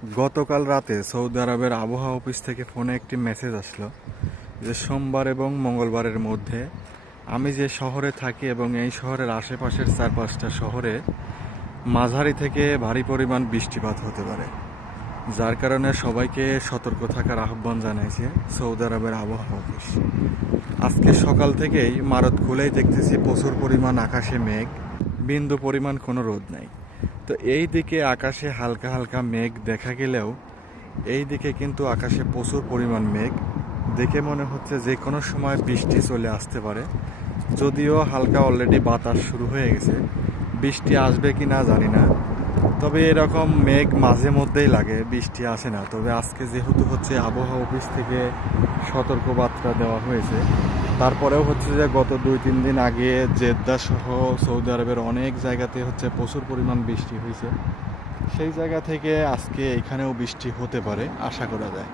গতকাল রাতে সৌদি আরবের আবহাওয়া অফিস থেকে ফোনে একটি মেসেজ আসলো যে সোমবার এবং মঙ্গলবারের মধ্যে আমি যে শহরে থাকি এবং এই শহরের আশেপাশের 4-5টা শহরে মাঝারি থেকে ভারী পরিমাণ বৃষ্টিপাত হতে পারে, যার কারণে সবাইকে সতর্ক থাকার আহ্বান জানাইছে সৌদি আরবের আবহাওয়া অফিস। আজকে সকাল থেকেই ইমারত খুলেই দেখতেছি প্রচুর পরিমাণ আকাশে মেঘ, বিন্দু পরিমাণ কোনো রোদ নাই। তো এই দিকে আকাশে হালকা হালকা মেঘ দেখা গেলেও এই দিকে কিন্তু আকাশে প্রচুর পরিমাণ মেঘ, দেখে মনে হচ্ছে যে কোনো সময় বৃষ্টি চলে আসতে পারে। যদিও হালকা অলরেডি বাতাস শুরু হয়ে গেছে, বৃষ্টি আসবে কি না জানি না, তবে এরকম মেঘ মাঝে মধ্যেই লাগে, বৃষ্টি আসে না। তবে আজকে যেহেতু হচ্ছে আবহাওয়া অফিস থেকে সতর্কবার্তা দেওয়া হয়েছে, তারপরেও হচ্ছে যে গত 2-3 দিন আগে জেদ্দা সহ সৌদি আরবের অনেক জায়গাতে হচ্ছে প্রচুর পরিমাণ বৃষ্টি হয়েছে, সেই জায়গা থেকে আজকে এখানেও বৃষ্টি হতে পারে আশা করা যায়।